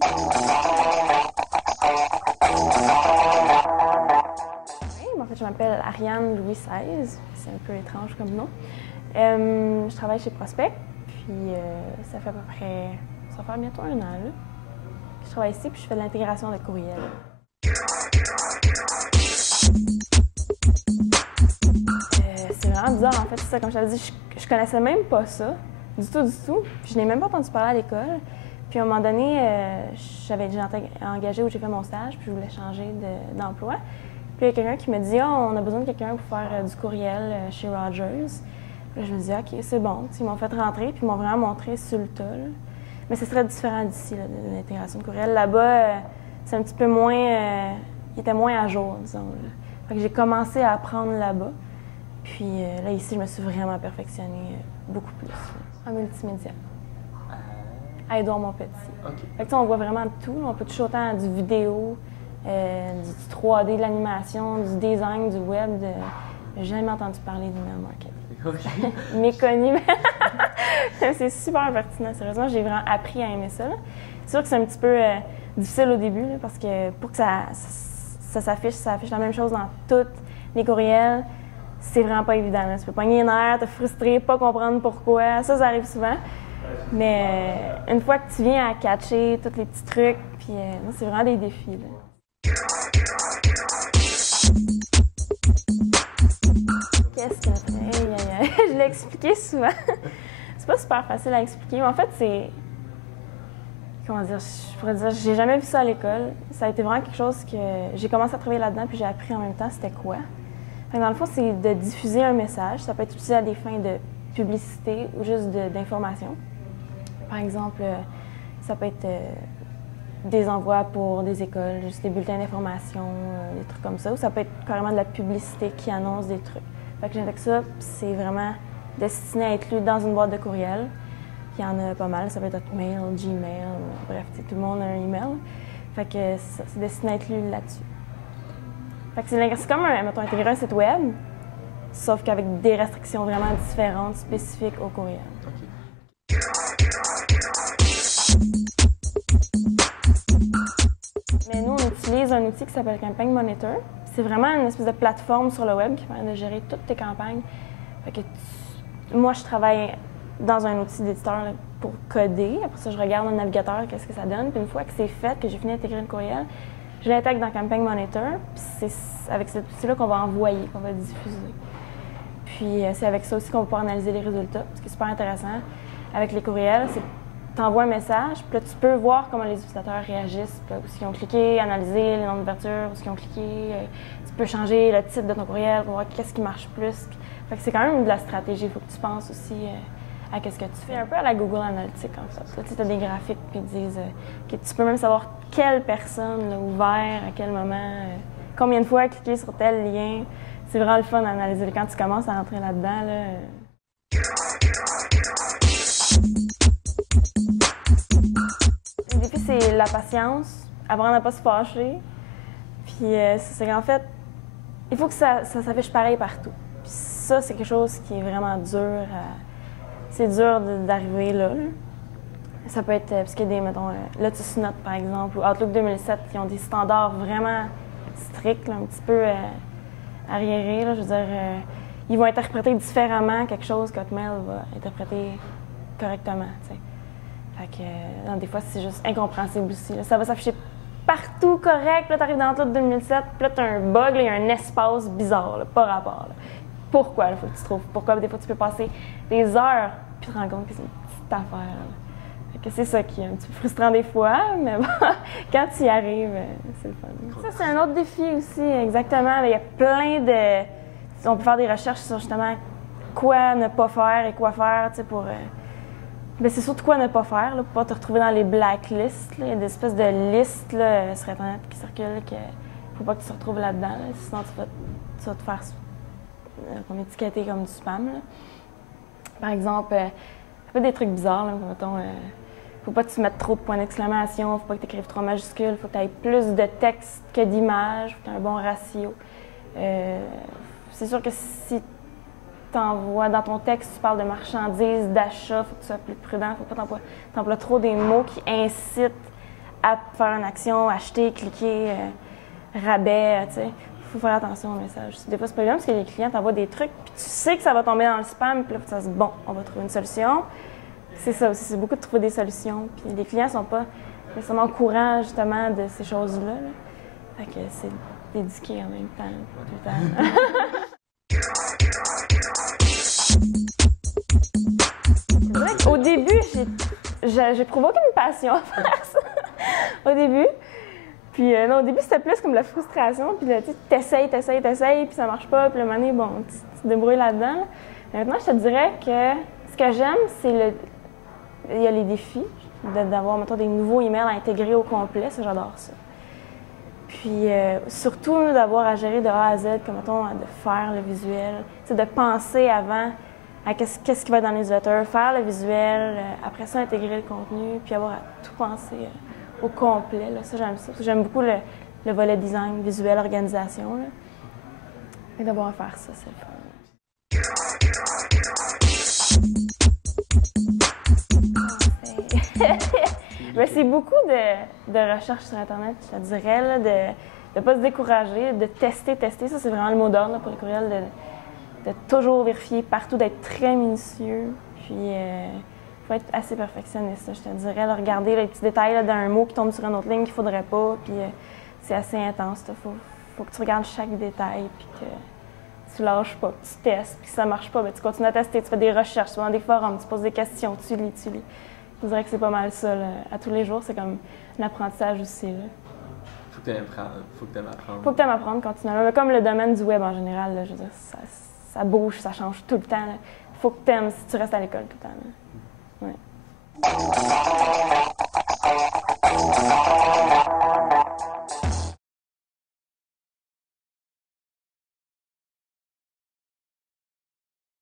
En fait, je m'appelle Ariane Louis XVI, c'est un peu étrange comme nom. Je travaille chez Prospect, puis ça fait à peu près, ça va faire bientôt 1 an. Là. Je travaille ici, puis je fais de l'intégration de courriel. C'est vraiment bizarre, en fait, c'est ça, comme je t'avais dit, je connaissais même pas ça, du tout, puis je n'ai même pas entendu parler à l'école. Puis à un moment donné, j'ai engagé où j'ai fait mon stage, puis je voulais changer d'emploi. Puis il y a quelqu'un qui me dit « Ah, on a besoin de quelqu'un pour faire du courriel chez Rogers. » Puis je me dis « OK, c'est bon. » Ils m'ont fait rentrer, puis ils m'ont vraiment montré sur le tas. Là. Mais ce serait différent d'ici, de l'intégration de courriel. Là-bas, c'est un petit peu moins... il était moins à jour, disons. Là. Fait que j'ai commencé à apprendre là-bas. Puis là, ici, je me suis vraiment perfectionnée beaucoup plus là, en multimédia. À Édouard Montpetit. Okay. Fait que, on voit vraiment tout. On peut toucher autant du vidéo, du 3D, de l'animation, du design, du web. J'ai jamais entendu parler d'email marketing. Okay. Méconnu, mais c'est super pertinent. Sérieusement, j'ai vraiment appris à aimer ça. Là. C'est sûr que c'est un petit peu difficile au début, là, parce que pour que ça s'affiche, ça affiche la même chose dans tous les courriels. C'est vraiment pas évident. Là. Tu peux pogner les nerfs, te frustrer, pas comprendre pourquoi. Ça arrive souvent. Mais une fois que tu viens à catcher tous les petits trucs, puis c'est vraiment des défis. Là. Qu'est-ce que je l'ai expliqué souvent. C'est pas super facile à expliquer, mais en fait, c'est... Comment dire? Je pourrais dire, j'ai jamais vu ça à l'école. Ça a été vraiment quelque chose que... J'ai commencé à travailler là-dedans, puis j'ai appris en même temps c'était quoi. Fait que dans le fond, c'est de diffuser un message. Ça peut être utilisé à des fins de publicité ou juste d'information. Par exemple, ça peut être des envois pour des écoles, juste des bulletins d'information, des trucs comme ça, ou ça peut être carrément de la publicité qui annonce des trucs. Fait que j'intègre ça, c'est vraiment destiné à être lu dans une boîte de courriel. Il y en a pas mal, ça peut être Hotmail, Gmail, bref, tout le monde a un email. Fait que c'est destiné à être lu là-dessus. Fait que c'est comme, mettons, intégrer un site web, sauf qu'avec des restrictions vraiment différentes, spécifiques au courriel. Okay. Mais nous, on utilise un outil qui s'appelle Campaign Monitor. C'est vraiment une espèce de plateforme sur le web qui permet de gérer toutes tes campagnes. Fait que moi, je travaille dans un outil d'éditeur pour coder. Après ça, je regarde dans le navigateur qu'est-ce que ça donne. Puis une fois que c'est fait, que j'ai fini d'intégrer le courriel, je l'intègre dans Campaign Monitor. Puis c'est avec cet outil-là qu'on va envoyer, qu'on va diffuser. Puis c'est avec ça aussi qu'on va pouvoir analyser les résultats. Ce qui est super intéressant avec les courriels, c'est tu envoies un message, puis là, tu peux voir comment les utilisateurs réagissent. Puis là, où ils ont cliqué, analyser les noms d'ouverture, où ils ont cliqué. Tu peux changer le titre de ton courriel pour voir qu'est-ce qui marche plus. Fait que c'est quand même de la stratégie. Il faut que tu penses aussi à qu'est-ce que tu fais. Un peu à la Google Analytics, en fait. Tu as des graphiques qui disent que tu peux même savoir quelle personne l'a ouvert, à quel moment, combien de fois a cliqué sur tel lien. C'est vraiment le fun à analyser. Quand tu commences à rentrer là-dedans, là... Le défi, c'est la patience, apprendre à ne pas se fâcher. Puis c'est qu'en fait, il faut que ça s'affiche pareil partout. Puis ça, c'est quelque chose qui est vraiment dur. C'est dur d'arriver là. Ça peut être, parce qu'il y a des, mettons, Lotus Notes, par exemple, ou Outlook 2007, qui ont des standards vraiment stricts, là, un petit peu arriérés. Là, je veux dire, ils vont interpréter différemment quelque chose qu'Hotmail va interpréter correctement. T'sais. Fait que, non, des fois, c'est juste incompréhensible aussi. Là. Ça va s'afficher partout correct. Là, tu arrives dans Outlook 2007, puis là, tu as un bug, il y a un espace bizarre, là, pas rapport. Là. Pourquoi? Il faut que tu trouves. Pourquoi? Des fois, tu peux passer des heures, puis te rendre compte que c'est une petite affaire. Là. Fait que c'est ça qui est un petit peu frustrant des fois, mais bon, quand tu y arrives, c'est le fun. Ça, c'est un autre défi aussi, exactement. Il y a plein de... On peut faire des recherches sur justement quoi ne pas faire et quoi faire, tu sais, pour... Bien, c'est surtout quoi ne pas faire, là, pour pas te retrouver dans les blacklists. Là. Il y a des espèces de listes là, sur Internet qui circulent qu'il ne faut pas que tu te retrouves là-dedans. Là. Sinon, tu vas te faire étiqueter comme du spam. Là. Par exemple, ça peut être des trucs bizarres. Là, mettons, faut pas que tu mettes trop de points d'exclamation, faut pas que tu écrives trop en majuscules, faut que tu aies plus de texte que d'images, faut que tu aies un bon ratio. C'est sûr que si t'envoies dans ton texte, tu parles de marchandises, d'achat, il faut que tu sois plus prudent, il ne faut pas t'employer trop des mots qui incitent faire une action, acheter, cliquer, rabais, tu sais. Il faut faire attention au message. Des fois, c'est pas bien parce que les clients t'envoient des trucs, puis tu sais que ça va tomber dans le spam, puis là, tu te dis, bon, on va trouver une solution. C'est ça aussi, c'est beaucoup de trouver des solutions. Puis les clients sont pas nécessairement au courant, justement, de ces choses-là. Là. Fait que c'est d'éduquer en même temps, tout le temps. Au début, j'ai trouvé aucune passion à faire ça. Au début. Puis non, au début, c'était plus comme de la frustration. Puis là, tu t'essayes, puis ça marche pas. Puis le moment donné, bon, tu te débrouilles là-dedans. Là. Maintenant, je te dirais que ce que j'aime, c'est il y a les défis, d'avoir, mettons, des nouveaux emails à intégrer au complet. Ça, j'adore ça. Puis surtout, d'avoir à gérer de A à Z, comme, mettons, de faire le visuel. C'est de penser avant à qu'est-ce qui va être dans les newsletters, faire le visuel, après ça, intégrer le contenu, puis avoir à tout penser au complet. Là. Ça, j'aime ça. J'aime beaucoup le volet design, visuel, organisation. Là. Et d'avoir à faire ça, c'est le fun. Ben, c'est beaucoup de recherche sur Internet, je te dirais, là, de ne pas se décourager, de tester. Ça, c'est vraiment le mot d'ordre pour les courriels, de toujours vérifier partout, d'être très minutieux. Puis, il faut être assez perfectionniste, je te dirais. Là, regarder les petits détails d'un mot qui tombe sur une autre ligne qu'il ne faudrait pas. Puis, c'est assez intense. Il faut que tu regardes chaque détail, puis que tu lâches pas, que tu testes. Puis, si ça ne marche pas, ben, tu continues à tester, tu fais des recherches, tu vas dans des forums, tu poses des questions, tu lis. Je dirais que c'est pas mal ça. Là. À tous les jours, c'est comme un apprentissage aussi. Là. Faut que tu aimes apprendre. Faut que tu aimes apprendre continuellement. Comme le domaine du web en général, là, je veux dire, ça bouge, ça change tout le temps. Il faut que tu aimes si tu restes à l'école tout le temps. Là. Ouais.